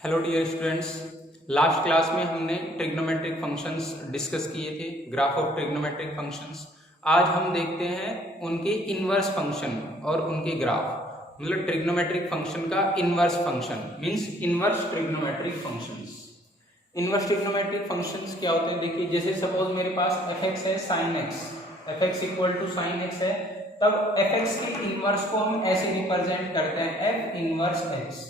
Hello dear students. Last class में हमने trigonometric functions discuss किए थे, ग्राफ ऑफ ट्रिग्नोमेट्रिक फंक्शंस। आज हम देखते हैं उनके इनवर्स फंक्शन और उनके ग्राफ, मतलब ट्रिग्नोमेट्रिक फंक्शन का inverse function means inverse trigonometric functions. Inverse trigonometric functions क्या होते हैं? देखिए, जैसे सपोज मेरे पास fx है sin x, fx equal to sin x है, तब fx के इनवर्स को हम ऐसे रिप्रेजेंट करते हैं f इनवर्स x,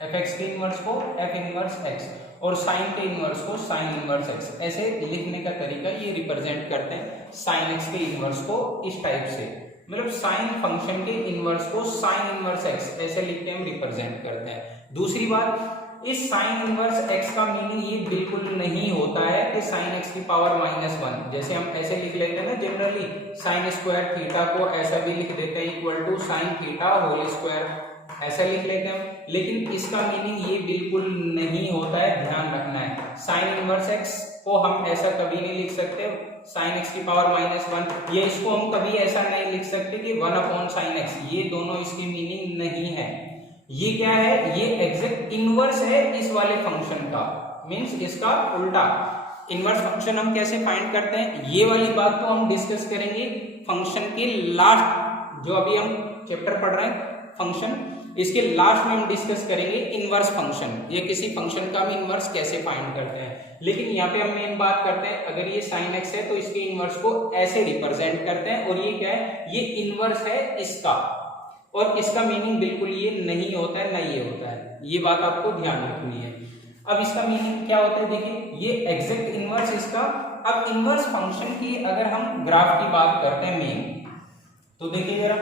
fx के इनवर्स को f इनवर्स x और sin के इनवर्स को sin इनवर्स x। ऐसे लिखने का तरीका ये रिप्रेजेंट करते हैं sin x के इनवर्स को इस टाइप से, मतलब sin फंक्शन के इनवर्स को sin इनवर्स x ऐसे लिख के हम रिप्रेजेंट करते हैं। दूसरी बात, इस sin इनवर्स x का मीनिंग ये बिल्कुल नहीं होता है कि sin x की पावर -1, जैसे हम ऐसे लिख लेते हैं ना जनरली, sin स्क्वायर थीटा को ऐसा भी लिख देते हैं equal to sin theta whole square, ऐसा लिख लेते हैं। लेकिन इसका मीनिंग ये बिल्कुल नहीं होता है, ध्यान रखना है। sin इनवर्स x को हम ऐसा कभी नहीं लिख सकते sin x की पावर -1, ये इसको हम कभी ऐसा नहीं लिख सकते कि 1/sin x, ये दोनों इसकी मीनिंग नहीं है। ये क्या है? ये एग्जैक्ट इनवर्स है इस वाले फंक्शन का, मींस इसका उल्टा। इनवर्स फंक्शन हम कैसे फाइंड करते हैं, ये वाली बात तो हम डिस्कस करेंगे फंक्शन के लास्ट, जो अभी हम चैप्टर पढ़ रहे हैं फंक्शन, इसके लास्ट में हम डिस्कस करेंगे इनवर्स फंक्शन, ये किसी फंक्शन का हम इनवर्स कैसे फाइंड करते हैं। लेकिन यहाँ पे हम मेन बात करते हैं, अगर ये sin x है तो इसके इनवर्स को ऐसे रिप्रेजेंट करते हैं, और ये क्या है? ये इनवर्स है इसका, और इसका मीनिंग बिल्कुल ये नहीं होता है, ना ये होता है। ये बात आपको ध्यान रखनी है। अब इसका मीनिंग क्या होता है? देखिए, ये एग्जैक्ट इनवर्स इसका। अब इनवर्स फंक्शन की अगर हम ग्राफ की बात करते हैं मेन, तो देखिए जरा,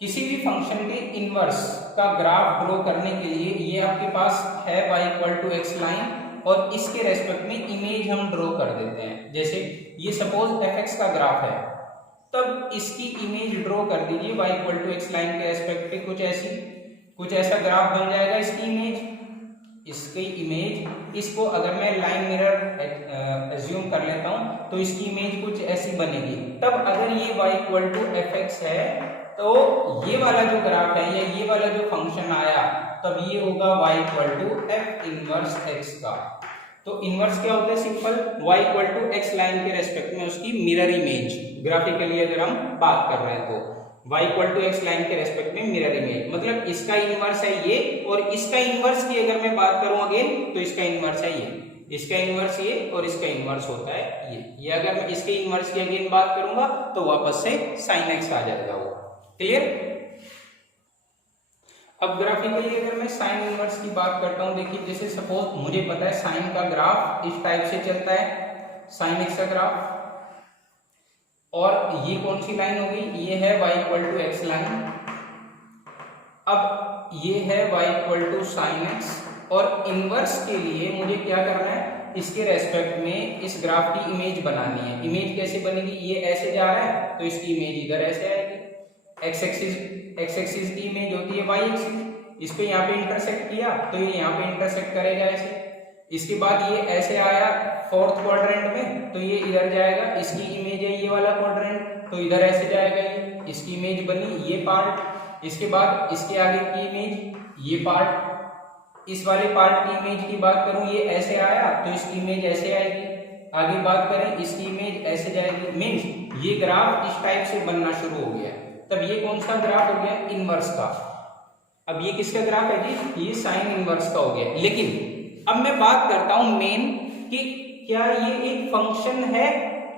किसी भी फंक्शन के इनवर्स का ग्राफ ड्रॉ करने के लिए ये आपके पास है y equal to x line, और इसके रेस्पेक्ट में इमेज हम ड्रॉ कर देते हैं। जैसे ये सपोज fx का ग्राफ है, तब इसकी इमेज ड्रॉ कर दीजिए y equal to x line के रेस्पेक्ट पे, कुछ ऐसा ग्राफ बन जाएगा। इसकी इमेज इसको अगर मैं लाइन मिरर एज्यूम कर लेता हूं तो इसकी इमेज कुछ ऐसी बनेगी। तब अगर ये y इक्वल टू fx है, तो ये वाला जो ग्राफ है या ये वाला जो फंक्शन आया, तब ये होगा y equal to f inverse x का। तो इनवर्स क्या होता है? Simple, y equal to x line के रेस्पेक्ट में उसकी मिरर इमेज, ग्राफिकली अगर हम बात कर रहे हैं तो y equal to x line के रेस्पेक्ट में मिरर इमेज, मतलब इसका इनवर्स है ये, और इसका इनवर्स की अगर मैं बात करूं अगेन, तो इसका इनवर्स है ये, इसका इनवर्स ये, और इसका इनवर्स होता है ये। अगर मैं इसके इनवर्स की अगेन बात करूंगा तो वापस से sin x आ जाएगा वो। क्लियर? अब ग्राफिकली अगर मैं साइन इनवर्स की बात करता हूं, देखिए जैसे सपोज मुझे पता है साइन का ग्राफ इस टाइप से चलता है, साइन एक्स का ग्राफ, और ये कौन सी लाइन होगी? ये है y equal to x line. अब ये है y equal to sine x, और इनवर्स के लिए मुझे क्या करना है? इसके रेस्पेक्ट में इस ग्राफ की इमेज बनानी है। इमेज कैसे बनेगी? ये ऐसे जा रहा है तो इसकी इमेज इधर ऐसे आएगी। एक्स एक्सिस की इमेज होती है y एक्सिस, इस पे यहाँ पे इंटरसेक्ट किया तो ये यहाँ पे इंटरसेक्ट करेगा ऐसे। इसके बाद ये ऐसे आया फोर्थ क्वाड्रेंट में, तो ये इधर जाएगा, इसकी इमेज है ये वाला क्वाड्रेंट, तो इधर ऐसे जाएगा, ये इसकी इमेज बनी ये पार्ट। इसके बाद इसके आगे की इमेज ये पार्ट, इस वाले पार्ट की इमेज की बात करूं, ये ऐसे आया तो इसकी इमेज ऐसे आएगी। आगे बात करें, इसकी इमेज ऐसे जाएगी। मीन्स ये ग्राफ इस टाइप से बनना शुरू हो गया, तब ये कौन सा ग्राफ हो गया? इनवर्स का। अब ये किसका ग्राफ है जी? ये साइन इनवर्स का हो गया। लेकिन अब मैं बात करता हूं मेन कि क्या ये एक फंक्शन है,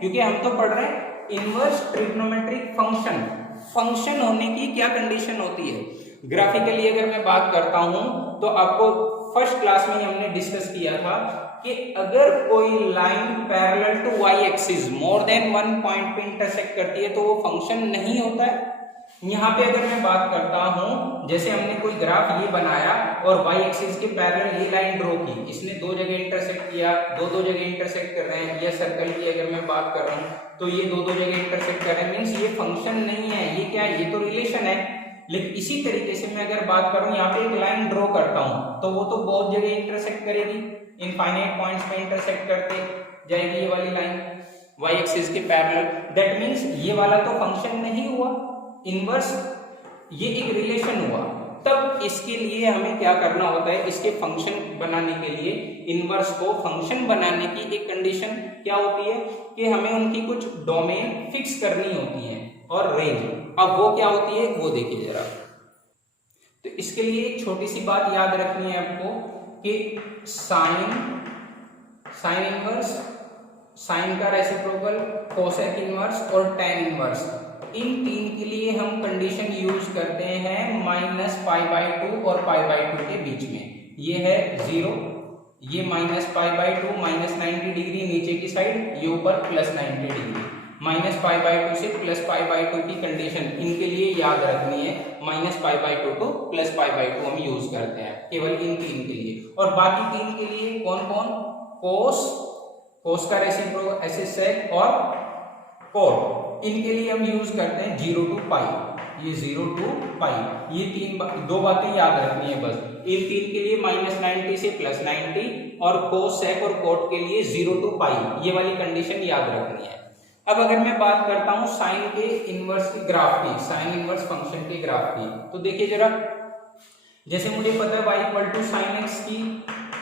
क्योंकि हम तो पढ़ रहे हैं इनवर्स ट्रिग्नोमेट्रिक फंक्शन। फंक्शन होने की क्या कंडीशन होती है? ग्राफिकली अगर मैं बात करता हूं तो आपको फर्स्ट क्लास में हमने डिस्कस किया था कि अगर कोई line parallel to y axis more than one point पे इंटरसेक्ट करती है तो वो फंक्शन नहीं होता है। यहाँ पे अगर मैं बात करता हूँ, जैसे हमने कोई ग्राफ ये बनाया और y एक्सिस के पैरेलल ये लाइन ड्रॉ की, इसने दो जगह इंटरसेक्ट किया, दो जगह इंटरसेक्ट कर रहे हैं, या सर्कल की अगर मैं बात कर रहा हूँ तो ये दो जगह इंटरसेक्ट कर रहे हैं, मीन्स ये फंक्शन नहीं है, ये क्या है? ये तो रिलेशन है। लेकिन इसी तरीके से मैं अगर बात करूं, यहाँ पे एक लाइन ड्रॉ करता हूं तो वो तो बहुत जगह इंटरसेक्ट करेगी, इनफाइनाइट पॉइंट्स पे इंटरसेक्ट करते जाएगी ये वाली लाइन y एक्सिस के पैरेलल। दैट मींस ये वाला तो फंक्शन नहीं हुआ इनवर्स, ये एक रिलेशन हुआ। तब इसके लिए हमें क्या करना होता है, इसके फंक्शन बनाने के लिए इनवर्स को फंक्शन बनाने की एक कंडीशन क्या होती है कि हमें उनकी कुछ डोमेन फिक्स करनी होती है और रेंज। अब वो क्या होती है वो देखिए जरा। तो इसके लिए एक छोटी सी बात याद रखनी है आपको कि साइन इनवर्स, साइन का रेसिप्रोकल, कोसेक इनवर्स और टेन इनवर्स, इन तीन के लिए हम कंडीशन यूज करते हैं -π/2 और π/2 के बीच में। ये है 0, ये -π/2 -90 डिग्री नीचे की साइड, ये ऊपर +90 डिग्री। -π/2 से +π/2 की कंडीशन इनके लिए याद रखनी है। -π/2 को +π/2 हम यूज करते हैं केवल इन तीन के लिए। और बाकी तीन के लिए कौन कौन, कोस का रेसिप्रोकल ऐसे सेक और कोट, इनके लिए हम यूज करते हैं 0 to π। ये 0 to π, ये दो बातें याद रखनी है बस। इन तीन के लिए -90 से +90 और कोस, सेक और कोट के लिए 0 to π, ये वाली कंडीशन याद रखनी है। अब अगर मैं बात करता हूं साइन के इनवर्स के ग्राफ की, साइन इनवर्स फंक्शन के ग्राफ की, तो देखिए जरा, जैसे मुझे पता है y = sin x की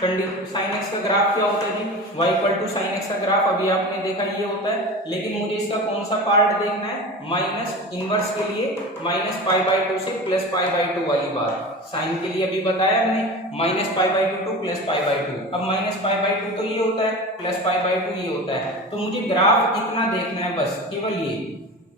sin x का ग्राफ क्या होता है जी, y = sin x का ग्राफ अभी आपने देखा ये होता है, लेकिन मुझे इसका कौन सा पार्ट देखना है, माइनस इनवर्स के लिए -π/2 से +π/2 वाली बात। साइन के लिए अभी बताया हमने -π/2 to +π/2। अब -π/2 तो ये होता है, +π/2 ये होता है, तो मुझे ग्राफ इतना देखना है बस, केवल ये,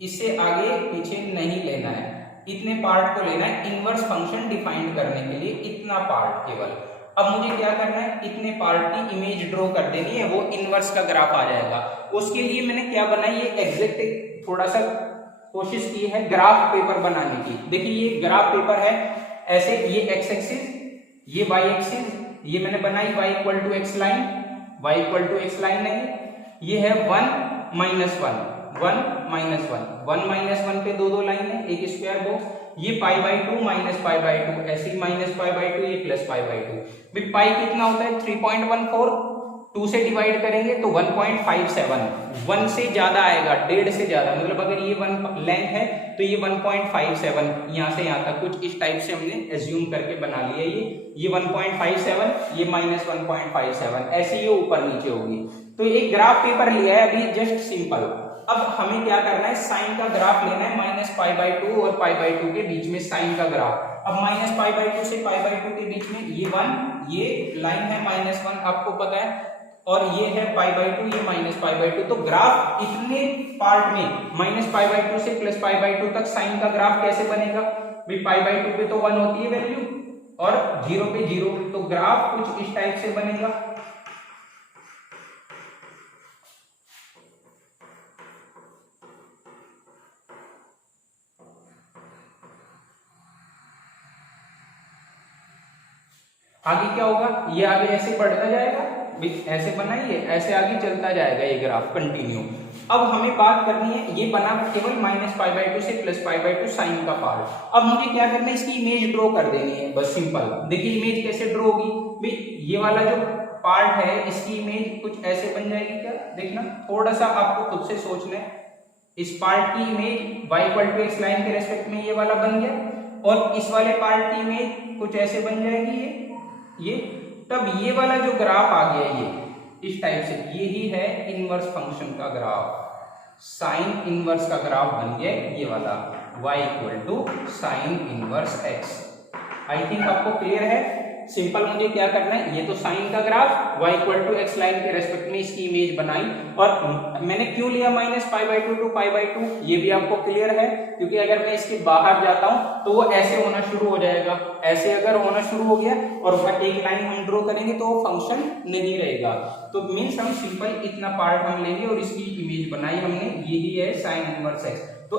इससे आगे पीछे नहीं लेना है, इतने पार्ट को लेना है इनवर्स फंक्शन डिफाइन करने के लिए, इतना पार्ट केवल। अब मुझे क्या करना है, इतने पार्ट की इमेज ड्रॉ कर देनी है, वो इनवर्स का ग्राफ आ जाएगा। उसके लिए मैंने क्या बनाई, ये एग्जैक्ट थोड़ा सा कोशिश की है ग्राफ पेपर बनाने की। देखिए ये ग्राफ पेपर है, ऐसे ये x एक्सिस, ये y एक्सिस, ये मैंने बनाई y = x line, y = x line नहीं, ये है 1 - 1 1 -1 1 पे दो लाइन है, एक स्क्वायर बॉक्स, ये π/2 -π/2, ऐसे ही -π/2, ये +π/2। पाई कितना होता है 3.14, 2 से डिवाइड करेंगे तो 1.57, 1 से ज्यादा आएगा, 1.5 से ज्यादा, मतलब अगर ये 1 लेंथ है तो ये 1.57, यहाँ से यहाँ तक कुछ इस टाइप से हमने एज्यूम करके बना लिया। ये 1.57, ये -1.57, ऐसे ही ऊपर नीचे होगी। तो एक ग्राफ पेपर लिया है अभी जस्ट सिंपल। अब हमें क्या करना है, साइन का ग्राफ लेना है -π/2 और π/2 के बीच में साइन का ग्राफ। अब -π/2 से π/2 के बीच में ये 1, ये लाइन है -1 आपको पता है, और ये है π/2, ये -π/2। तो ग्राफ इतने पार्ट में -π/2 से +π/2 तक साइन का ग्राफ कैसे बनेगा, π/2 पे तो 1 होती है वैल्यू और 0 पे 0, तो ग्राफ कुछ इस टाइप से बनेगा। आगे क्या होगा, ये आगे ऐसे बढ़ता जाएगा, ऐसे बनाइए, ऐसे आगे चलता जाएगा ये ग्राफ कंटिन्यू। अब हमें बात करनी है, ये बना केवल -π/2 से +π/2 साइन का पार्ट। अब मुझे क्या करना है, इसकी इमेज ड्रॉ कर देनी है बस सिंपल। देखिए इमेज कैसे ड्रॉ होगी भाई, ये वाला जो पार्ट है इसकी इमेज कुछ ऐसे बन जाएगी क्या, देखना थोड़ा सा आपको खुद से सोचना है। इस पार्ट की इमेज y = x लाइन के रेस्पेक्ट में ये वाला बन गया, और इस वाले पार्ट की इमेज कुछ ऐसे बन जाएगी ये, तब ये वाला जो ग्राफ आ गया ये इस टाइप से, यही है इनवर्स फंक्शन का ग्राफ, साइन इनवर्स का ग्राफ बन गया ये वाला, y = sin inverse x। I think आपको क्लियर है। सिंपल मुझे क्या करना है, ये तो साइन का ग्राफ, y = x लाइन के रेस्पेक्ट में इसकी इमेज बनाई, और मैंने क्यों लिया -π/2 to π/2, ये भी आपको क्लियर है, क्योंकि अगर मैं इसके बाहर जाता हूं तो वो ऐसे होना शुरू हो जाएगा, ऐसे अगर होना शुरू हो गया और एक लाइन हम ड्रॉ करेंगे तो वो फंक्शन नहीं रहेगा। तो मीन्स हम सिंपल इतना पार्ट हम लेंगे और इसकी इमेज बनाई हमने, यही है साइन इनवर्स x। तो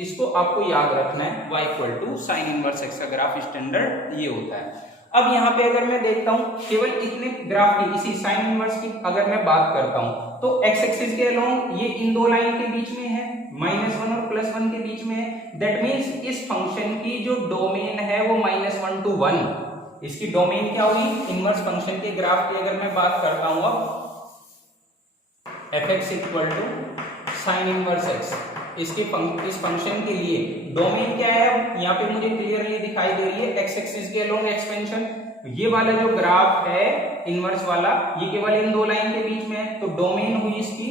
इसको आपको याद रखना है, y = sin इनवर्स x का ग्राफ स्टैंडर्ड ये होता है। अब यहाँ पे अगर मैं देखता हूँ केवल इतने ग्राफ की, इसी साइन इनवर्स की अगर मैं बात करता हूँ, तो x एक्सिस के अलोंग ये इन दो लाइन के बीच में है, -1 और +1 के बीच में है। दैट मीन्स इस फंक्शन की जो डोमेन है वो -1 to 1, इसकी डोमेन क्या होगी, इनवर्स फंक्शन के ग्राफ की अगर मैं बात करता हूँ अब fx = sin इनवर्स x, इस फंक्शन के लिए डोमेन क्या है, यहाँ पे मुझे क्लियरली दिखाई दे रही है एक्स एक्सिस के अलोंग एक्सपेंशन। ये वाला जो ग्राफ है इनवर्स वाला, ये केवल इन दो लाइन के बीच में है, तो डोमेन हुई इसकी,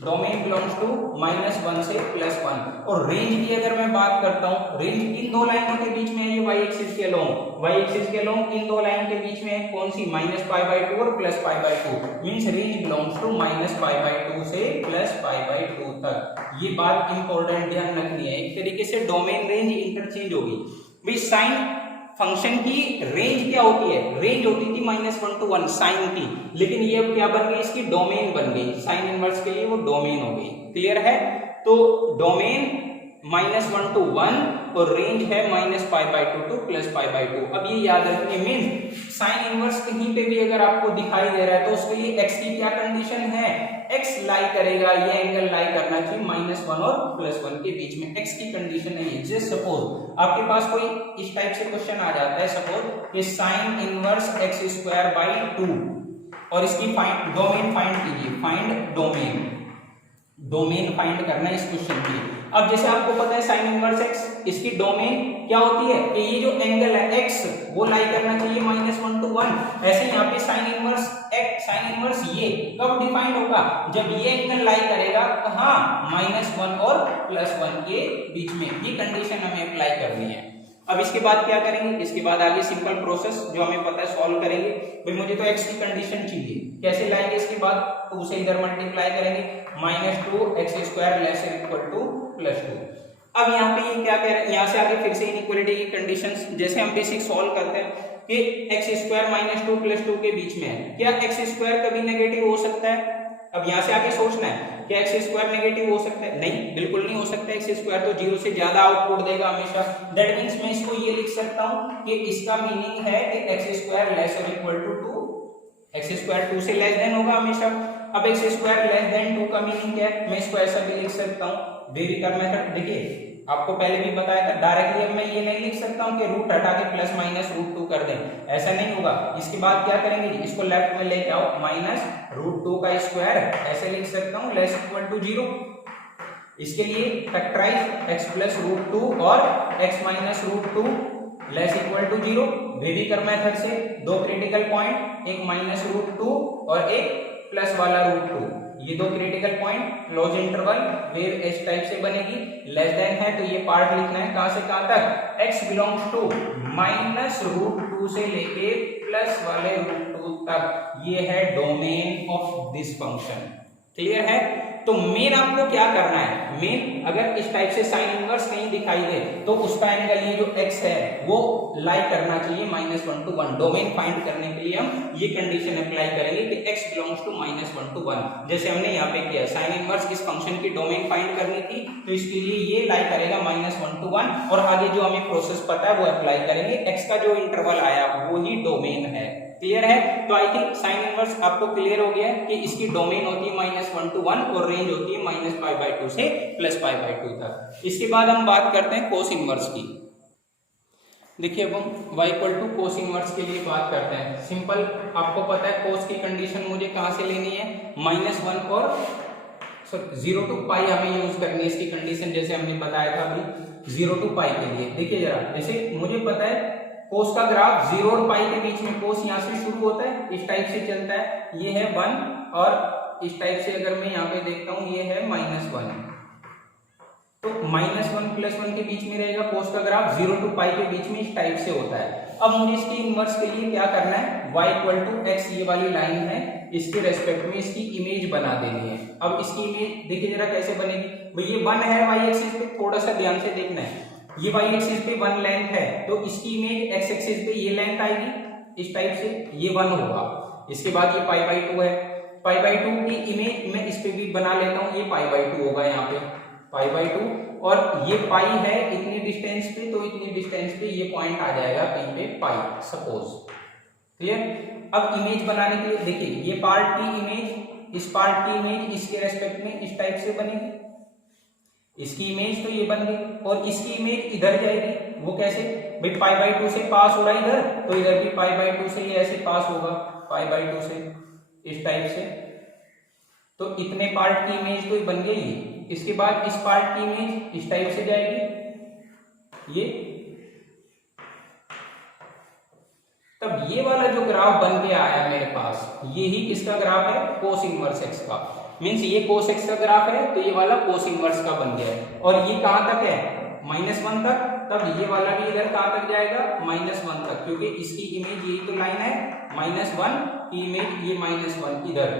डोमेन बिलोंग्स टू -1 से +1। और रेंज की अगर मैं बात करता हूँ, रेंज इन दो लाइनों के बीच में है, ये y एक्सिस के अलोंग इन दो लाइन के बीच में है, कौन सी, -π/2 और +π/2, मींस रेंज बिलोंग्स टू -π/2 से +π/2 तक। ये बात इंपॉर्टेंट ध्यान रखनी है। एक तरीके से डोमेन रेंज इंटरचेंज होगी भाई। साइन फंक्शन की रेंज क्या होती है, रेंज होती थी -1 to 1 साइन की, लेकिन ये अब क्या बन गई, इसकी डोमेन बन गई। साइन इनवर्स के लिए वो डोमेन हो गई। क्लियर है? तो डोमेन -1 to 1 और रेंज है -π/2 to +π/2। अब ये याद रखिए, मीन साइन इनवर्स कहीं पे भी अगर आपको दिखाई दे रहा है तो उसके लिए x की क्या कंडीशन है, x लाई करेगा, ये एंगल लाई करना चाहिए -1 और +1 के बीच में, x की कंडीशन है ये। जस्ट सपोज आपके पास कोई इस टाइप से क्वेश्चन आ जाता है, सपोज कि साइन इनवर्स x²/2 और इसकी डोमेन फाइंड कीजिए, फाइंड डोमेन फाइंड करना है इस क्वेश्चन की। अब जैसे आपको पता है साइन इनवर्स x, इसकी डोमेन क्या होती है कि ये जो एंगल है x वो लाई करना चाहिए -1 to 1। ऐसे यहाँ पे साइन इनवर्स ये कब डिफाइंड होगा, जब ये एंगल लाई करेगा कहाँ, -1 और +1 के बीच में। ये कंडीशन हमें अप्लाई करनी है। अब इसके बाद क्या करेंगे, इसके बाद आगे सिंपल प्रोसेस जो हमें पता है सॉल्व करेंगे। भाई मुझे तो x की कंडीशन चाहिए, कैसे लाएंगे, इसके बाद 2 से इधर मल्टीप्लाई करेंगे, -2x² ≤ +2। अब यहाँ पे ये क्या कह रहे हैं, यहाँ से आगे फिर से इनइक्वालिटी की कंडीशंस जैसे हम बेसिक सॉल्व करते हैं कि x² -2 +2 के बीच में है, क्या x² कभी नेगेटिव हो सकता है? अब यहाँ से आगे सोचना है कि x² नेगेटिव हो सकता है, नहीं, बिल्कुल नहीं हो सकता। x² तो 0 से ज्यादा आउटपुट देगा हमेशा। दैट मींस मैं इसको ये लिख सकता हूँ कि इसका मीनिंग है कि x² ≤ 2, x² 2 से लेस देन होगा हमेशा। अब x² लेस देन 2 का मीनिंग क्या है, मैं इसको ऐसा भी लिख सकता हूँ, वेरिकर मेथड। देखिए आपको पहले भी बताया था, डायरेक्टली अब मैं ये नहीं लिख सकता हूँ कि रूट हटा के ±√2 कर दें, ऐसा नहीं होगा। इसके बाद क्या करेंगे, इसको लेफ्ट में लेके आओ, -√2 का स्क्वायर ऐसे लिख सकता हूँ, <= 0। इसके लिए फैक्टराइज x + √2 और x -√2 <= 0। वेरिकर मेथड से दो क्रिटिकल पॉइंट, एक -√2 और एक प्लस वाला √2, ये दो critical point close interval wave इस टाइप से बनेगी। लेस देन है तो ये पार्ट लिखना है कहां से कहां तक, x बिलोंग्स टू -√2 से लेके प्लस वाले √2 तक। ये है domain of this function. Clear है? तो मेन आपको क्या करना है, मेन अगर इस टाइप से साइन इनवर्स कहीं दिखाई दे तो उसका एंगल ये जो x है वो लाई करना चाहिए -1 to 1। डोमेन फाइंड करने के लिए हम ये कंडीशन अप्लाई करेंगे कि x बिलोंग्स टू -1 to 1, जैसे हमने यहाँ पे किया। साइन इनवर्स इस फंक्शन की डोमेन फाइंड करनी थी तो इसके लिए ये लाई करेगा -1 to 1, और आगे जो हमें प्रोसेस पता है वो अप्लाई करेंगे। x का जो इंटरवल आया वो ही डोमेन है। क्लियर है? तो आई थिंक साइन इनवर्स आपको क्लियर हो गया कि इसकी डोमेन होती है -1 to 1 और रेंज होती है -π/2 से +π/2 तक। इसके बाद हम बात करते हैं कोस इनवर्स की। देखिए अब हम y = कोस इनवर्स के लिए बात करते हैं। सिंपल, आपको पता है कोस की कंडीशन मुझे कहां से लेनी है, -1 और 0 to π हमें यूज करनी है इसकी कंडीशन, जैसे हमने बताया था अभी 0 to π के लिए। देखिए जरा, जैसे मुझे पता है कोस का ग्राफ 0 और पाई के बीच में, कोस यहाँ से शुरू होता है, इस टाइप से चलता है, ये है 1, और इस टाइप से अगर मैं यहाँ पे देखता हूँ ये है -1, तो -1 + 1 के बीच में रहेगा कोस का ग्राफ। 0 to π के बीच में इस टाइप से होता है। अब मुझे इसकी इनवर्स के लिए क्या करना है, y = x, ये वाली लाइन है, इसके रेस्पेक्ट में इसकी इमेज बना देनी है। अब इसकी इमेज देखिए जरा कैसे बनेगी, भाई ये 1 है y एक्सिस पे, थोड़ा सा ध्यान से देखना है, ये y एक्सिस पे 1 लेंथ है तो इसकी इमेज x एक्सिस पे ये लेंथ आएगी इस टाइप से, ये 1 होगा। इसके बाद ये π/2 है, π/2 की इमेज मैं इस पे भी बना लेता हूँ, ये π/2 होगा यहाँ पे π/2, और ये पाई है इतनी डिस्टेंस पे, तो इतनी डिस्टेंस पे ये पॉइंट आ जाएगा कहीं पे पाई सपोज। क्लियर? अब इमेज बनाने के लिए देखिए, ये पार्ट की इमेज, इस पार्ट की इमेज इसके रेस्पेक्ट में इस टाइप से बनेगी, इसकी इमेज तो ये बन गई, और इसकी इमेज इधर जाएगी, वो कैसे, भाई π/2 से पास हो रहा है इधर, तो इधर भी π/2 से ये ऐसे पास होगा, π/2 से इस टाइप से, तो इतने पार्ट की इमेज तो बन गई। इसके बाद इस पार्ट की इमेज इस टाइप से जाएगी ये, तब ये वाला जो ग्राफ बन के आया मेरे पास, ये ही किसका ग्राफ है, कोस इनवर्स एक्स का। मींस ये कोस एक्स का ग्राफ है तो ये वाला कोस इनवर्स का बन गया है। और ये कहां तक है, -1 तक, तब ये वाला भी इधर कहां तक जाएगा, -1 तक, क्योंकि इसकी इमेज यही तो लाइन है, -1 की इमेज ये -1 इधर।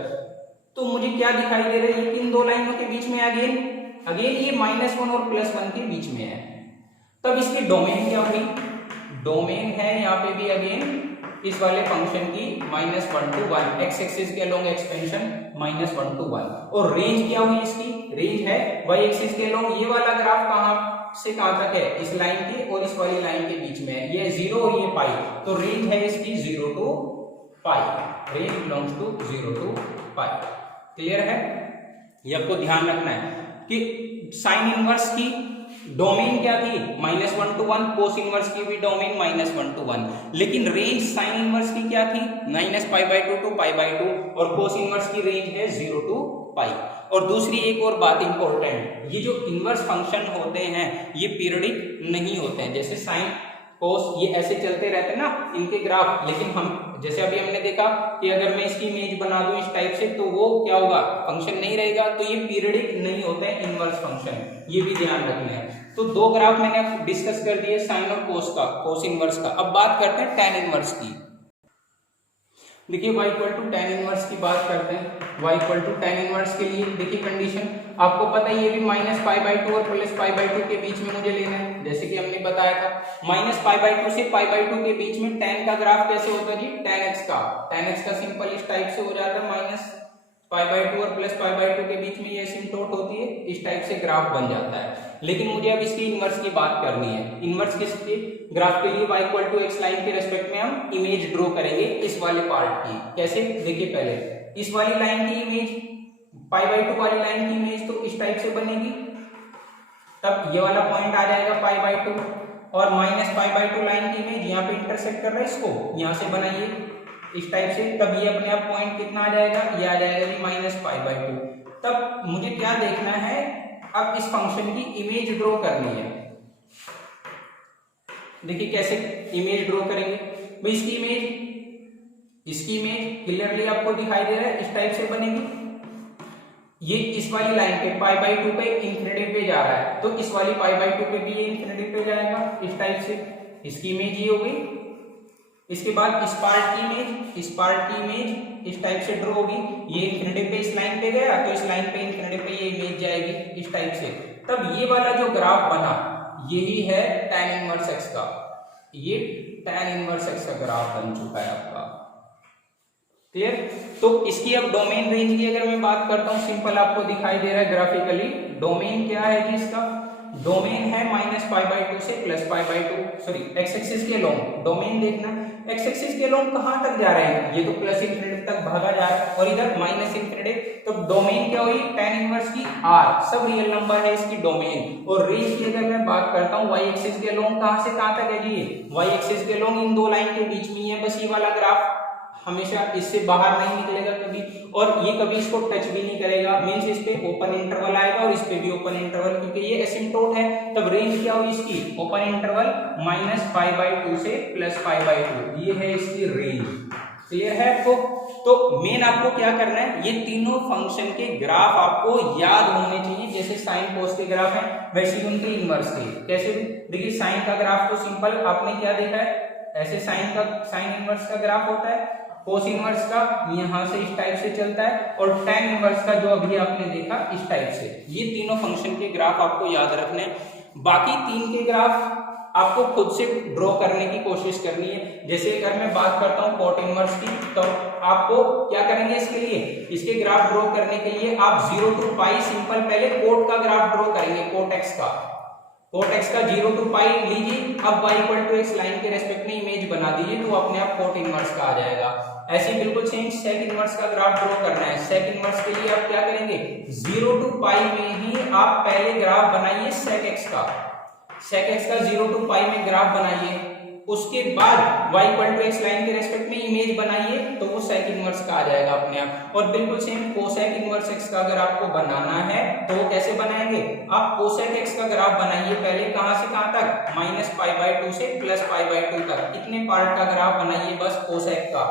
तो मुझे क्या दिखाई दे रहा है, ये किन दो लाइनों के बीच में अगेन ये -1 और +1 के बीच में है। तब इसकी डोमेन क्या हुई, डोमेन है यहाँ पे भी अगेन इस वाले फंक्शन की -1 to 1, एक्स एक्सिस के अलोंग एक्सपेंशन -1 to 1। और रेंज क्या हुई इसकी, रेंज है y एक्सिस के अलोंग, ये वाला ग्राफ कहां से कहां तक है, इस लाइन के और इस वाली लाइन के बीच में है, ये 0 और ये पाई, तो रेंज है इसकी 0 to pi, range belongs to 0 to pi. Clear है, ये आपको ध्यान रखना है कि साइन इनवर्स की डोमेन क्या थी, -1 to 1, कोस इनवर्स की भी डोमेन -1 to 1, लेकिन रेंज साइन इनवर्स की क्या थी, -π/2 to π/2, और कोस इनवर्स की रेंज है 0 to पाई। और दूसरी एक और बात इंपॉर्टेंट, ये जो इनवर्स फंक्शन होते हैं ये पीरियडिक नहीं होते हैं, जैसे साइन कोस ये ऐसे चलते रहते हैं ना इनके ग्राफ, लेकिन हम जैसे अभी हमने देखा कि अगर मैं इसकी इमेज बना दूं इस टाइप से तो वो क्या होगा, फंक्शन नहीं रहेगा, तो ये पीरियडिक नहीं होते हैं इनवर्स फंक्शन, ये भी ध्यान रखना है। तो दो ग्राफ मैंने डिस्कस कर दिए, साइन और कोस का, कोस इनवर्स का। अब बात करते हैं tan इनवर्स की। देखिए y = tan इनवर्स की बात करते हैं। y = tan इनवर्स के लिए देखिए कंडीशन आपको पता है, ये भी -π/2 और +π/2 के बीच में मुझे लेना है, जैसे कि हमने बताया था -π/2 से π/2 के बीच में tan का ग्राफ कैसे होता है जी, tan x का सिंपल इस टाइप से हो जाता है, -π/2 और +π/2 के बीच में ये एसिम्पटोट होती है, इस टाइप से ग्राफ बन जाता है। लेकिन मुझे अब इसकी इनवर्स की बात करनी है। इनवर्स किसके ग्राफ के लिए y = x लाइन के रेस्पेक्ट में हम इमेज ड्रॉ करेंगे इस वाले पार्ट की। कैसे, देखिए पहले इस वाली लाइन की इमेज, π/2 वाली लाइन की इमेज तो इस टाइप से बनेगी, तब ये वाला पॉइंट आ जाएगा π/2, और -π/2 लाइन की इमेज यहाँ पे इंटरसेक्ट कर रहा है, इसको यहाँ से बनाइए इस टाइप से, तब ये अपने आप पॉइंट कितना आ जाएगा, ये आ जाएगा जी -π/2। तब मुझे क्या देखना है, अब इस फंक्शन की इमेज ड्रॉ करनी है। देखिए कैसे इमेज ड्रॉ करेंगे, भाई इसकी इमेज क्लियरली आपको दिखाई दे रहा है, इस टाइप से बनेगी। ये इस वाली लाइन पे π/2 पे इंफिनिटी पे जा रहा है, तो इस वाली π/2 पे भी ये इंफिनिटी पे जाएगा इस टाइप से, इसकी इमेज ये हो गई। इसके बाद इस पार्ट की इमेज इस टाइप से ड्रॉ होगी, ये इंफिनिटी पे इस लाइन पे गया तो इस लाइन पे इंफिनिटी पे ये इमेज जाएगी इस टाइप से। तब ये वाला जो ग्राफ बना यही है tan इनवर्स x का, ये tan इनवर्स x का ग्राफ बन चुका है आपका। क्लियर, तो इसकी अब डोमेन रेंज की अगर मैं बात करता हूं, सिंपल आपको दिखाई दे रहा है ग्राफिकली, डोमेन क्या है जी इसका, डोमेन है -π/2 से +π/2, सॉरी x एक्सिस के लॉन्ग, डोमेन देखना x एक्सिस के लॉन्ग कहां तक जा रहे हैं, ये तो +∞ तक भागा जा रहा है और इधर -∞, तो डोमेन क्या हुई, tan इनवर्स की r, सब रियल नंबर है इसकी डोमेन। और रेंज की अगर मैं बात करता हूं, y एक्सिस के लॉन्ग कहां से कहां तक है जी, y एक्सिस के लॉन्ग इन दो लाइन के बीच में ही है, बस ये वाला ग्राफ हमेशा इससे बाहर नहीं निकलेगा कभी, और ये कभी इसको टच भी नहीं करेगा, मींस इस पे ओपन इंटरवल आएगा और इस पे भी ओपन इंटरवल, क्योंकि ये एसिम्पटोट है। तब रेंज क्या हुई इसकी, ओपन इंटरवल -π/2 से +π/2, ये है इसकी रेंज। क्लियर है आपको, तो मेन आपको क्या करना है, ये तीनों फंक्शन के ग्राफ आपको याद होने चाहिए, जैसे साइन कोस के ग्राफ हैं वैसे ही उनके इनवर्स के। कैसे, देखिए साइन का ग्राफ तो सिंपल आपने क्या देखा है, ऐसे साइन इनवर्स का ग्राफ होता है, कोस इनवर्स का यहां से इस टाइप से चलता है, और tan इनवर्स का जो अभी आपने देखा इस टाइप से। ये तीनों फंक्शन के ग्राफ आपको याद रखने हैं। बाकी तीन के ग्राफ आपको खुद से ड्रॉ करने की कोशिश करनी है। जैसे अगर मैं बात करता हूं कोट इनवर्स की, तो आपको क्या करेंगे, इसके लिए इसके ग्राफ ड्रॉ करने के लिए आप 0 to पाई सिंपल पहले कोट का ग्राफ ड्रॉ करेंगे, कोट x का 0 to पाई लीजिए। अब y = x लाइन के रेस्पेक्ट में इमेज बना दीजिए, तो अपने आप कोट इनवर्स का आ जाएगा। ऐसे बिल्कुल सेम सेक इनवर्स का ग्राफ ड्रॉ करना है। सेक इनवर्स के लिए आप क्या करेंगे, 0 to पाई में ही आप पहले ग्राफ बनाइए सेक x का, 0 to पाई में ग्राफ बनाइए। उसके बाद y equal to x line के रेस्पेक्ट में इमेज बनाइए तो वो सेक इनवर्स का आ जाएगा अपने आप। और बिल्कुल सेम कोसेक इनवर्स एक्स का अगर आपको बनाना है तो वो कैसे बनाएंगे, आप कोसेक एक्स का ग्राफ बनाइए पहले, कहां से कहां तक, -π/2 से +π/2 तक, इतने पार्ट का ग्राफ बनाइए बस कोसेक का।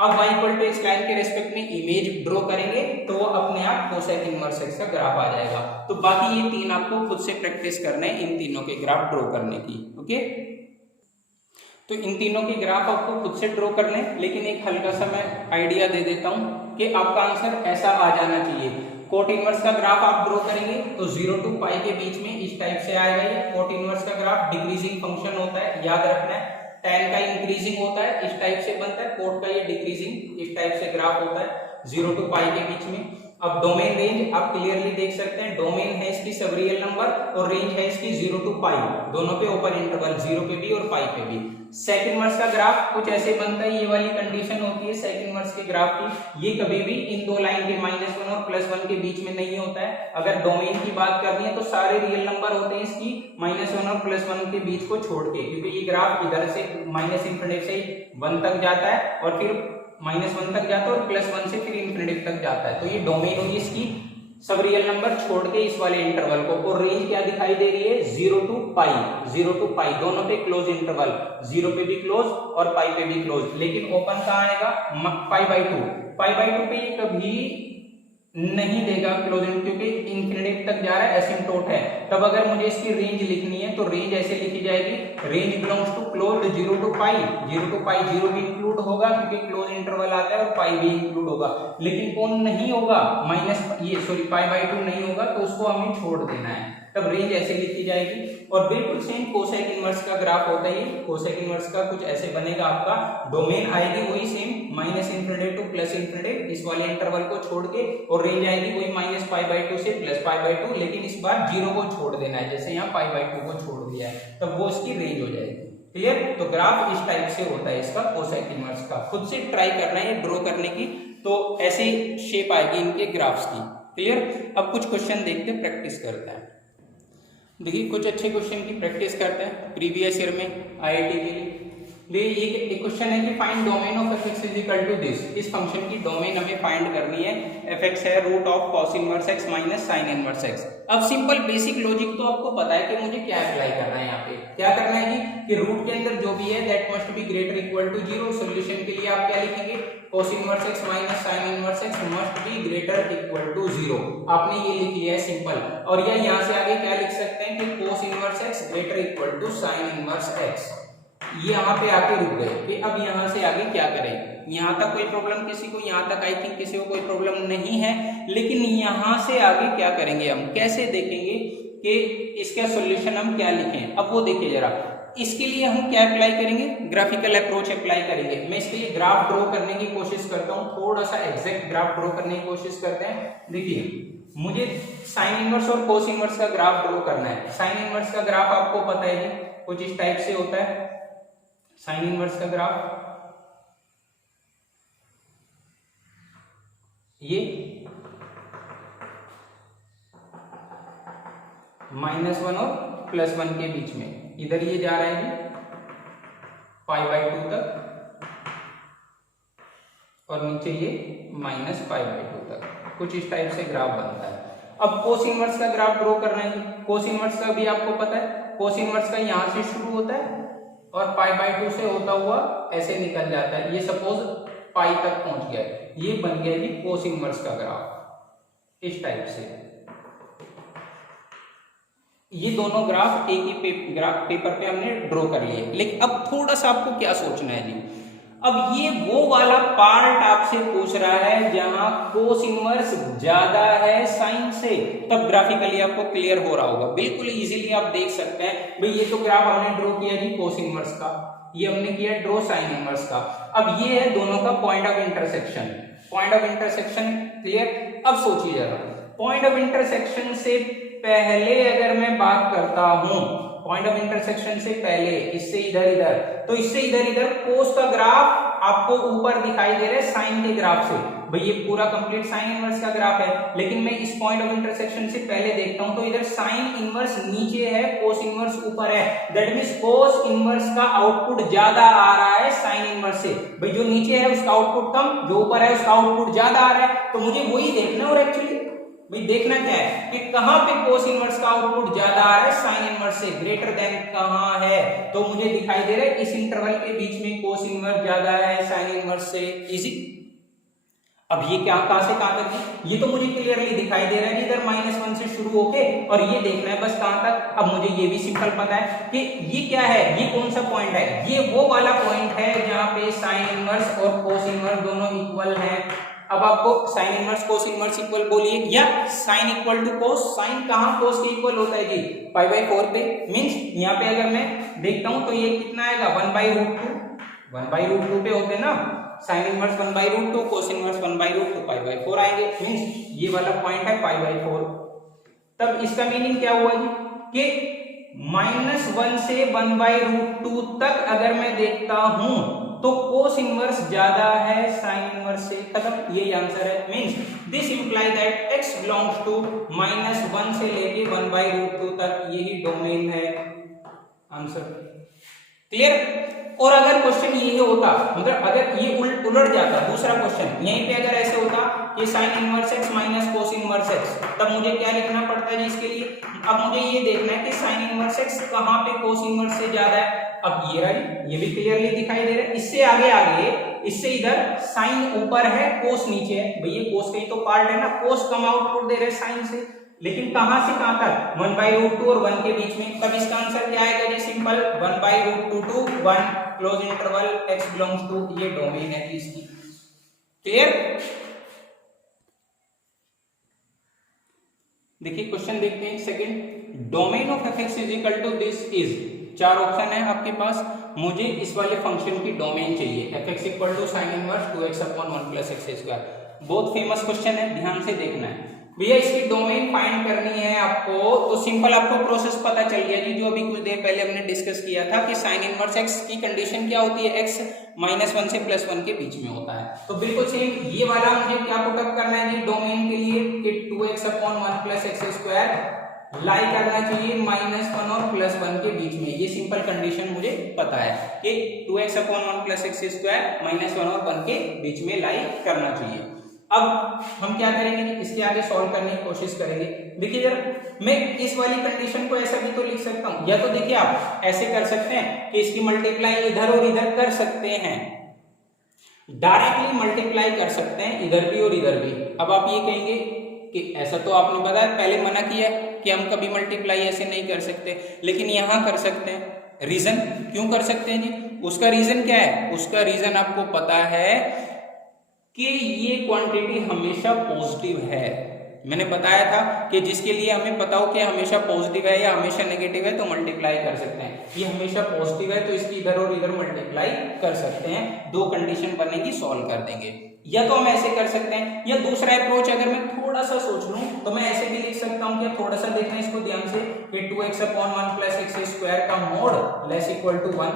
अब y equal to x line के रेस्पेक्ट में इमेज ड्रॉ करेंगे तो वो अपने आप कोसेक इनवर्स एक्स का ग्राफ आ जाएगा। तो बाकी ये तीन आपको खुद से प्रैक्टिस करना है इन तीनों के ग्राफ ड्रॉ करने की। ओके, तो इन तीनों के ग्राफ आपको खुद से ड्रॉ करने, लेकिन एक हल्का सा मैं आइडिया दे देता हूं कि आपका आंसर ऐसा आ जाना चाहिए। कोट इनवर्स का ग्राफ आप ड्रॉ करेंगे तो 0 to π के बीच में इस टाइप से आएगा। ये कोट इनवर्स का ग्राफ डिक्रीजिंग फंक्शन होता है, याद रखना है। tan का इंक्रीजिंग होता है, इस टाइप से बनता है। कोट का ये डिक्रीजिंग इस टाइप से ग्राफ होता है 0 to π के बीच में। अब डोमेन रेंज आप क्लियरली देख सकते हैं, डोमेन है इसकी सब रियल नंबर और रेंज है इसकी 0 to π, दोनों पे ओपन इंटरवल 0 पे भी और π पे भी। सेक इनवर्स का ग्राफ कुछ ऐसे बनता है, ये वाली कंडीशन होती है सेक इनवर्स के ग्राफ की, ये कभी भी इन दो लाइन के -1 और +1 के बीच में नहीं होता है। अगर डोमेन की बात करनी है तो सारे रियल नंबर होते हैं इसकी -1 और +1 के बीच को छोड़ के, क्योंकि ये ग्राफ इधर से -∞ से 1 तक जाता है और फिर -1 तक जाता है और +1 से फिर ∞ तक जाता है। तो ये डोमेन होगी इसकी सब रियल नंबर छोड़ के इस वाले इंटरवल को। और रेंज क्या दिखाई दे रही है, 0 to π, 0 to π दोनों पे क्लोज इंटरवल, 0 पे भी क्लोज और π पे भी क्लोज, लेकिन ओपन कहाँ आएगा, π/2, π/2 पे ये कभी नहीं देगा क्लोज, क्योंकि इंफिनिटी तक जा रहा है, एसिम्प्टोट है। तब अगर मुझे इसकी रेंज लिखनी है तो रेंज ऐसे लिखी जाएगी, range belongs to close 0 to π, 0 to π 0 भी इंक्लूड होगा क्योंकि क्लोज इंटरवल आता है और π भी इंक्लूड होगा, लेकिन कौन नहीं होगा, π/2 नहीं होगा, तो उसको हमें छोड़ देना है। तब रेंज ऐसे लिखी जाएगी। और बिल्कुल सेम कोसेक इनवर्स का ग्राफ होता है, कोसेक इनवर्स का कुछ ऐसे बनेगा आपका, डोमेन आएगी वही सेम -∞ to +∞ इस वाले इंटरवल को छोड़ के, और रेंज आएगी वही -π/2 से +π/2, लेकिन इस बार 0 को छोड़ देना है, जैसे यहाँ π/2 को छोड़ दिया है, तब वो इसकी रेंज हो जाएगी। क्लियर, तो ग्राफ इस टाइप से होता है इसका कोसेक इनवर्स का। खुद से ट्राई करना है ड्रॉ करने की, तो ऐसी शेप आएगी इनके ग्राफ्स की। क्लियर, अब कुछ क्वेश्चन देखते प्रैक्टिस करते हैं। देखिए कुछ अच्छे क्वेश्चन की प्रैक्टिस करते हैं प्रीवियस ईयर में आईआईटी के लिए। ये एक क्वेश्चन है कि find domain of fx is equal to this. इस फंक्शन की डोमेन हमें फाइंड करनी है, fx है root of cos inverse x minus sin inverse x। अब सिंपल बेसिक लॉजिक तो आपको पता है कि मुझे क्या अप्लाई करना है, यहाँ पे क्या करना है कि रूट के अंदर जो भी है that must be greater equal to 0। Solution के लिए आप क्या लिखेंगे, cos inverse x minus sin inverse x must be greater equal to 0। आपने ये लिख लिया है सिंपल। और या यहाँ से आगे क्या लिख सकते हैं कि cos inverse x greater equal to sin inverse x। ये यहाँ पे आके रुक गए कि अब यहाँ से आगे क्या करें। यहाँ तक कोई प्रॉब्लम किसी को, यहाँ तक आई थिंक किसी को कोई प्रॉब्लम नहीं है, लेकिन यहाँ से आगे क्या करेंगे, हम कैसे देखेंगे कि इसका सॉल्यूशन हम क्या लिखें। अब वो देखिए जरा, इसके लिए हम क्या अप्लाई करेंगे, ग्राफिकल अप्रोच अप्लाई करेंगे। मैं इसके लिए ग्राफ ड्रॉ करने की कोशिश करता हूँ, थोड़ा सा एग्जैक्ट ग्राफ ड्रॉ करने की कोशिश करते हैं। देखिए मुझे साइन इनवर्स और कोस इनवर्स का ग्राफ ड्रॉ करना है। साइन इनवर्स का ग्राफ आपको पता है जी कुछ इस टाइप से होता है, साइन इनवर्स का ग्राफ ये -1 और +1 के बीच में, इधर ये जा रहा है जी π/2 तक और नीचे ये -π/2 तक, कुछ इस टाइप से ग्राफ बनता है। अब कोस इनवर्स का ग्राफ ड्रॉ करना है। कोस इनवर्स का भी आपको पता है, कोस इनवर्स का यहां से शुरू होता है और π/2 से होता हुआ ऐसे निकल जाता है। ये सपोज π तक पहुंच गया, ये बन गया जी कोस इनवर्स का ग्राफ इस टाइप से। ये दोनों ग्राफ एक ही पेपर पे हमने ड्रॉ कर लिए। लेकिन अब थोड़ा सा आपको क्या सोचना है जी, अब ये वो वाला पार्ट आपसे पूछ रहा है जहां कोस इनवर्स ज्यादा है साइन से, तब ग्राफिकली आपको क्लियर हो रहा होगा। बिल्कुल इजीली आप देख सकते हैं भाई, ये तो ग्राफ हमने ड्रॉ किया जी कोस इनवर्स का, ये हमने किया ड्रॉ साइन इनवर्स का। अब ये है दोनों का point of intersection, point of intersection clear. अब सोचिए जरा, पॉइंट ऑफ इंटरसेक्शन से पहले अगर मैं बात करता हूं, पॉइंट ऑफ इंटरसेक्शन से पहले इससे इधर इधर, तो इससे इधर इधर कोस का ग्राफ आपको ऊपर दिखाई दे रहा है साइन के ग्राफ से, भाई ये पूरा कंप्लीट साइन इनवर्स का ग्राफ है, लेकिन मैं इस पॉइंट ऑफ इंटरसेक्शन से पहले देखता हूं तो इधर साइन इनवर्स नीचे है, कोस इनवर्स ऊपर है, दैट मींस कोस इनवर्स का आउटपुट ज्यादा आ रहा है साइन इनवर्स से। भाई जो नीचे है उसका आउटपुट कम, जो ऊपर है उसका आउटपुट ज्यादा आ रहा है, तो मुझे वही देखना है। और एक्चुअली भाई देखना क्या है कि कहां पे कोस इनवर्स का आउटपुट ज्यादा आ रहा है साइन इनवर्स से, ग्रेटर देन कहां है, तो मुझे दिखाई दे रहा है इस इंटरवल के बीच में कोस इनवर्स ज्यादा है साइन इनवर्स से। इजी। अब ये क्या कहां से कहां तक है, ये तो मुझे क्लियरली दिखाई दे रहा है कि इधर -1 से शुरू होके और ये देखना है बस कहां तक। अब मुझे ये भी सिंपल पता है कि ये क्या है, ये कौन सा पॉइंट है, ये वो वाला पॉइंट है जहां पे साइन इनवर्स और कोस इनवर्स दोनों इक्वल हैं। अब आपको sine inverse cos inverse equal बोलिए या sine equal to cos, sine कहां कोस के इक्वल होता है जी, π/4 पे। मींस यहां पे अगर मैं देखता हूं तो ये कितना आएगा 1/√2, 1/√2 पे होते ना, साइन इनवर्स 1/√2, कोस इनवर्स 1/√2, π/4 आएंगे। मींस ये वाला पॉइंट है π/4। तब इसका मीनिंग क्या हुआ जी कि -1 से 1/√2 तक अगर मैं देखता हूं तो कोस इनवर्स ज्यादा है साइन इनवर्स से, खत्म, ये आंसर है। Means this imply that x belongs to -1 से लेके 1/√2 तक, यही डोमेन है। Answer clear. और अगर क्वेश्चन ये होता, मतलब अगर ये उलट जाता दूसरा क्वेश्चन, यहीं पे अगर ऐसे होता कि sine inverse x minus cos inverse x, तब मुझे क्या लिखना पड़ता है जी इसके लिए। अब मुझे ये देखना है कि साइन इनवर्स x कहां पे कोस इनवर्स से ज्यादा है। अब ये रहा, ये भी क्लियरली दिखाई दे रहा है। इससे आगे इससे इधर साइन ऊपर है कोस नीचे है, भैया कोस का ही तो पार्ट है ना, कोस कम आउटपुट दे रहे साइन से, लेकिन कहां से कहां तक 1/√2 और 1 के बीच में। तब इसका आंसर क्या आएगा जी, simple 1/√2 to 1 close interval x belongs to, ये डोमेन है जी इसकी। क्लियर। देखिए क्वेश्चन देखते हैं second, domain of fx is equal to this is, चार ऑप्शन है आपके पास, मुझे इस वाले फंक्शन की डोमेन चाहिए, fx equal to sine inverse 2x/1 + x²। बहुत फेमस क्वेश्चन है, ध्यान से देखना है भैया। इसकी डोमेन फाइंड करनी है आपको, तो सिंपल आपको प्रोसेस पता चल गया जी, जो अभी कुछ देर पहले हमने डिस्कस किया था कि साइन इनवर्स x की कंडीशन क्या होती है, x -1 से +1 के बीच में होता है। तो बिल्कुल सेम ये वाला मुझे क्या पुटअप करना है जी डोमेन के लिए कि 2x/1 + x² लाई करना चाहिए -1 और +1 के बीच में। ये सिंपल कंडीशन मुझे पता है कि 2x/1 + x² -1 और 1 के बीच में लाई करना चाहिए। अब हम क्या करेंगे, इसके आगे सॉल्व करने की कोशिश करेंगे। देखिए जरा, मैं इस वाली कंडीशन को ऐसा भी तो लिख सकता हूं, या तो देखिए आप ऐसे कर सकते हैं कि इसकी मल्टीप्लाई इधर और इधर कर सकते हैं, डायरेक्टली मल्टीप्लाई कर सकते हैं इधर भी और इधर भी। अब आप ये कहेंगे कि ऐसा तो आपने बताया पहले मना किया कि हम कभी मल्टीप्लाई ऐसे नहीं कर सकते, लेकिन यहां कर सकते हैं। रीजन क्यों कर सकते हैं जी, उसका रीजन क्या है, उसका रीजन आपको पता है कि ये क्वांटिटी हमेशा पॉजिटिव है। मैंने बताया था कि जिसके लिए हमें पता हो कि हमेशा पॉजिटिव है या हमेशा नेगेटिव है तो मल्टीप्लाई कर सकते हैं। ये हमेशा पॉजिटिव है तो इसकी इधर और इधर मल्टीप्लाई कर सकते हैं, दो कंडीशन बनेगी, सॉल्व कर देंगे। या तो हम ऐसे कर सकते हैं, या दूसरा अप्रोच अगर मैं थोड़ा सा सोच लूं तो मैं ऐसे भी लिख सकता हूं कि थोड़ा सा देखना इसको ध्यान से कि 2x/1 + x² का मोड लेस इक्वल टू 1।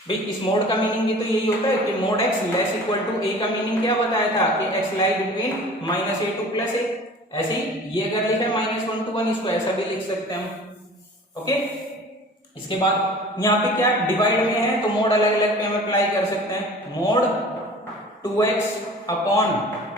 भाई इस मोड का मीनिंग ये तो यही होता है कि mod x less equal to a का मीनिंग क्या बताया था कि x lie between -a to +a। ऐसे ही ये अगर लिखा है -1 to 1, इसको ऐसा भी लिख सकते हैं हम। ओके, इसके बाद यहाँ पे क्या डिवाइड में है तो मोड अलग अलग पे हम अप्लाई कर सकते हैं। मोड 2x/1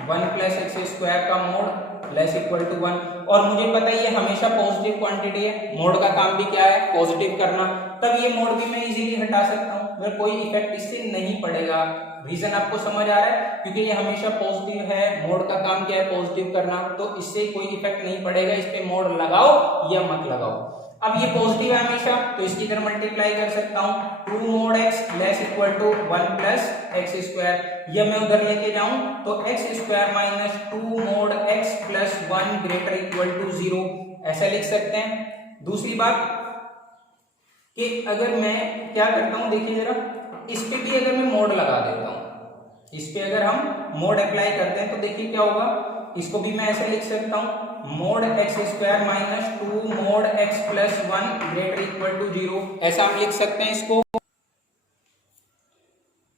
+ x² का मोड लेस इक्वल टू 1, और मुझे पता है ये हमेशा पॉजिटिव क्वांटिटी है, मोड का काम भी क्या है पॉजिटिव करना, तब ये मोड भी मैं इजीली हटा सकता हूं, मेरा कोई इफेक्ट इससे नहीं पड़ेगा। रीजन आपको समझ आ रहा है, क्योंकि ये हमेशा पॉजिटिव है, मोड का काम क्या है पॉजिटिव करना, तो इससे कोई इफेक्ट नहीं पड़ेगा, इस पे मोड लगाओ या मत लगाओ। अब ये पॉजिटिव है हमेशा तो इसकी इधर मल्टीप्लाई कर सकता हूं, 2 mod x less equal to 1 + x²। ये मैं उधर लेके जाऊं तो x² - 2 mod x + 1 greater equal to 0 ऐसा लिख सकते हैं। दूसरी बात कि अगर मैं क्या करता हूं, देखिए जरा, इस पे भी अगर मैं मोड लगा देता हूं, इस पे अगर हम मोड अप्लाई करते हैं तो देखिए क्या होगा, इसको भी मैं ऐसे लिख सकता हूं mod x² - 2 mod x + 1 greater equal to 0 ऐसा हम लिख सकते हैं इसको।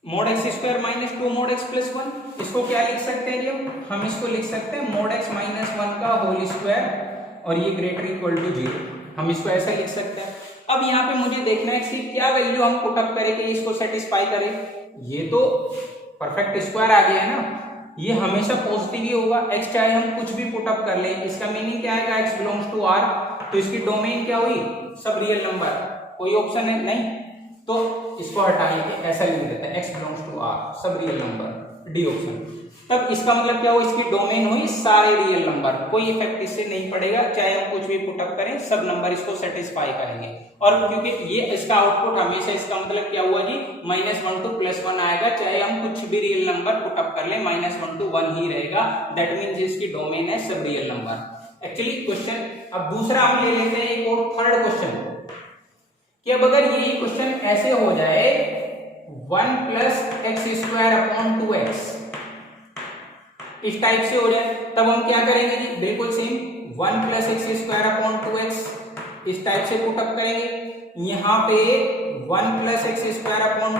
mod x² square minus 2 mod x plus 1, इसको क्या लिख सकते हैं जी, हम इसको लिख सकते हैं mod x माइनस 1 का होल स्क्वायर और ये ग्रेटर इक्वल टू 0, हम इसको ऐसा लिख सकते हैं। अब यहाँ पे मुझे देखना है कि क्या वैल्यू हम पुट अप करें कि इसको सेटिस्फाई करें। ये तो परफेक्ट स्क्वायर आ गया है ना, ये हमेशा पॉजिटिव ही होगा, x चाहे हम कुछ भी पुट अप कर लें, इसका मीनिंग क्या आएगा, x बिलोंग्स टू r, तो इसकी डोमेन क्या हुई, सब रियल नंबर, कोई ऑप्शन है नहीं, तो इसको हटाएंगे, ऐसा लिख देते हैं x बिलोंग्स टू r, सब रियल नंबर, डी ऑप्शन। तब इसका मतलब क्या हुआ, इसकी डोमेन हुई सारे रियल नंबर, कोई इफेक्ट इससे नहीं पड़ेगा, चाहे हम कुछ भी पुट अप करें, सब नंबर इसको सेटिस्फाई करेंगे। और क्योंकि ये इसका आउटपुट हमेशा, इसका मतलब क्या हुआ जी, -1 to +1 आएगा, चाहे हम कुछ भी रियल नंबर पुट अप कर ले, -1 to 1 ही रहेगा, दैट मींस इसकी डोमेन है सब रियल नंबर। एक्चुअली क्वेश्चन अब दूसरा हम ले लेते हैं, एक और थर्ड क्वेश्चन, कि अब अगर यही क्वेश्चन ऐसे हो जाए 1 + x² 2x, इस टाइप से हो जाए, तब हम क्या करेंगे जी, बिल्कुल सेम 1 + x² 2x इस टाइप से पुट अप करेंगे। यहाँ पे 1 + x²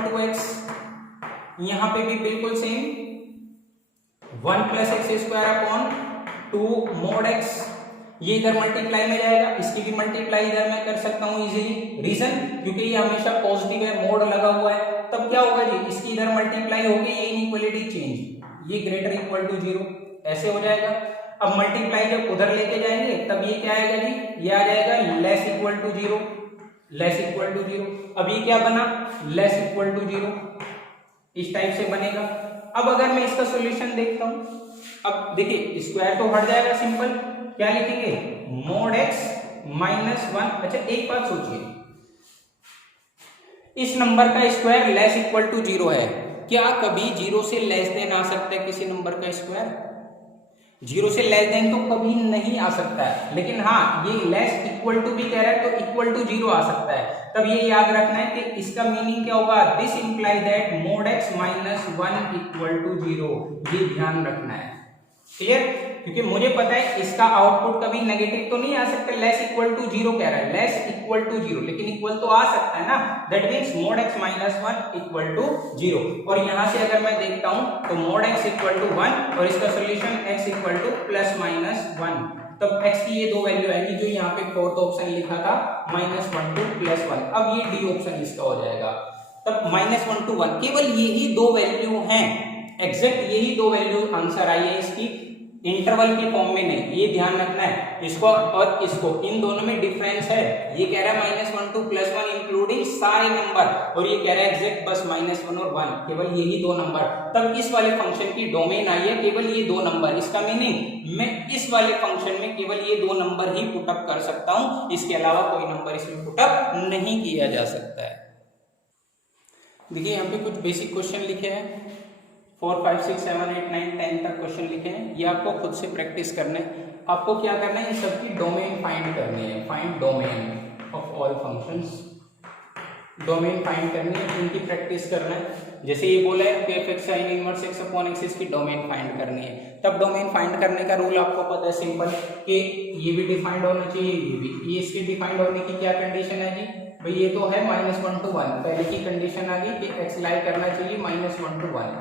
2x, यहाँ पे भी बिल्कुल सेम 1 + x² 2 mod x, ये इधर मल्टीप्लाई में जाएगा, इसकी भी मल्टीप्लाई इधर मैं कर सकता हूँ इजीली, रीजन क्योंकि ये हमेशा पॉजिटिव है, मोड लगा हुआ है, तब क्या होगा जी, इसकी इधर मल्टीप्लाई होगी, ये इनइक्वालिटी चेंज, ये ग्रेटर इक्वल टू 0, ऐसे हो जाएगा। अब मल्टीप्लाई जब उधर लेके जाएंगे तब ये क्या आएगा जी, ये आ जाएगा less equal to 0, less equal to 0, अब ये क्या बना, लेस इक्वल टू 0, इस टाइप से बनेगा। अब अगर मैं इसका सॉल्यूशन देखता हूं, अब देखिए स्क्वायर तो हट जाएगा, सिंपल क्या लिखेंगे, mod x -1। अच्छा एक बात सोचिए, इस नंबर का स्क्वायर लेस इक्वल टू 0 है, क्या कभी 0 से लेस देन आ सकता है किसी नंबर का स्क्वायर, 0 से लेस देन तो कभी नहीं आ सकता है, लेकिन हाँ ये लेस इक्वल टू भी कह रहा है तो इक्वल टू 0 आ सकता है। तब ये याद रखना है कि इसका मीनिंग क्या होगा, this imply that mod x -1 equal to 0, ये ध्यान रखना है, क्लियर, क्योंकि मुझे पता है इसका आउटपुट कभी नेगेटिव तो नहीं आ सकता, लेस इक्वल टू 0 कह रहा है, लेस इक्वल टू 0, लेकिन इक्वल तो आ सकता है ना, that means mod x -1 equal to 0। और यहां से अगर मैं देखता हूं तो mod x इक्वल टू 1 और इसका सॉल्यूशन x इक्वल टू ±1, तब x की ये दो वैल्यू आएगी जो यहाँ पे फोर्थ ऑप्शन लिखा था -1 to +1, अब ये डी ऑप्शन इसका हो जाएगा। तब -1 to 1 केवल यही दो वैल्यू हैं, एग्जैक्ट यही दो वैल्यू आंसर आई है इसकी, इंटरवल के फॉर्म में नहीं, ये ध्यान रखना है, इसको और इसको, इन दोनों में डिफरेंस है, ये कह रहा है -1 to +1 इंक्लूडिंग सारे नंबर, और ये कह रहा है एग्जैक्ट बस -1 और 1, केवल यही दो नंबर। तब इस वाले फंक्शन की डोमेन आई है केवल ये दो नंबर, इसका मीनिंग मैं इस वाले फंक्शन में केवल ये दो नंबर ही पुट अप कर सकता हूं, इसके अलावा कोई नंबर इसमें पुट अप नहीं किया जा सकता है। देखिए यहाँ पे कुछ बेसिक क्वेश्चन लिखे हैं, 4, 5, 6, 7, 8, 9, 10 तक क्वेश्चन लिखे हैं, ये आपको खुद से प्रैक्टिस करना है। आपको क्या करना है, इन सबकी डोमेन फाइंड करनी है, find domain of all functions, domain find करनी है, इनकी प्रैक्टिस करना है। जैसे ये बोला है कि f(x sin inverse x upon x) इसकी डोमेन फाइंड करनी है, तब डोमेन फाइंड करने का रूल आपको पता है सिंपल, कि ये भी डिफाइंड होना चाहिए, ये भी, ये इसके डिफाइंड होने की क्या कंडीशन है जी, भाई ये तो है -1 to 1, पहले की कंडीशन आ गई कि x लाई करना चाहिए -1 to 1,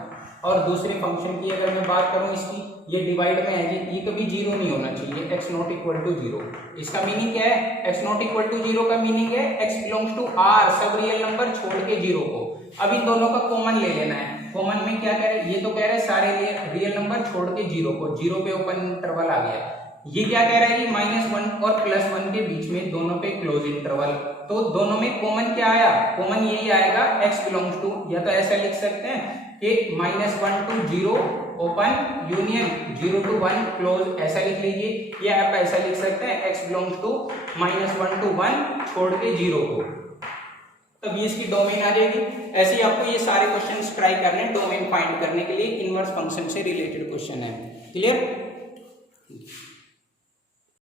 और दूसरे फंक्शन की अगर मैं बात करूं इसकी, ये डिवाइड में है जी, ये कभी 0 नहीं होना चाहिए, x नॉट इक्वल टू 0, इसका मीनिंग क्या है, x नॉट इक्वल टू 0 का मीनिंग है x बिलोंग्स टू r, सब रियल नंबर छोड़ के 0 को। अब इन दोनों का कॉमन ले लेना है, कॉमन में क्या कह रहे हैं, ये तो कह रहे हैं सारे रियल नंबर छोड़ के 0 को, 0 पे ओपन इंटरवल आ गया, ये क्या कह रहा है, -1 और +1 के बीच में दोनों पे क्लोज इंटरवल, तो दोनों में कॉमन क्या आया, कॉमन यही आएगा x बिलोंग्स टू, या तो ऐसा लिख सकते हैं कि -1 to 0 open union 0 to 1 close, ऐसा लिख लीजिए, या आप ऐसा लिख सकते हैं x बिलोंग्स टू -1 to 1 छोड़ के 0 को, तब ये इसकी डोमेन आ जाएगी। ऐसे ही आपको ये सारे क्वेश्चंस ट्राई करने हैं डोमेन फाइंड करने के लिए, इनवर्स फंक्शन से रिलेटेड क्वेश्चन है, क्लियर।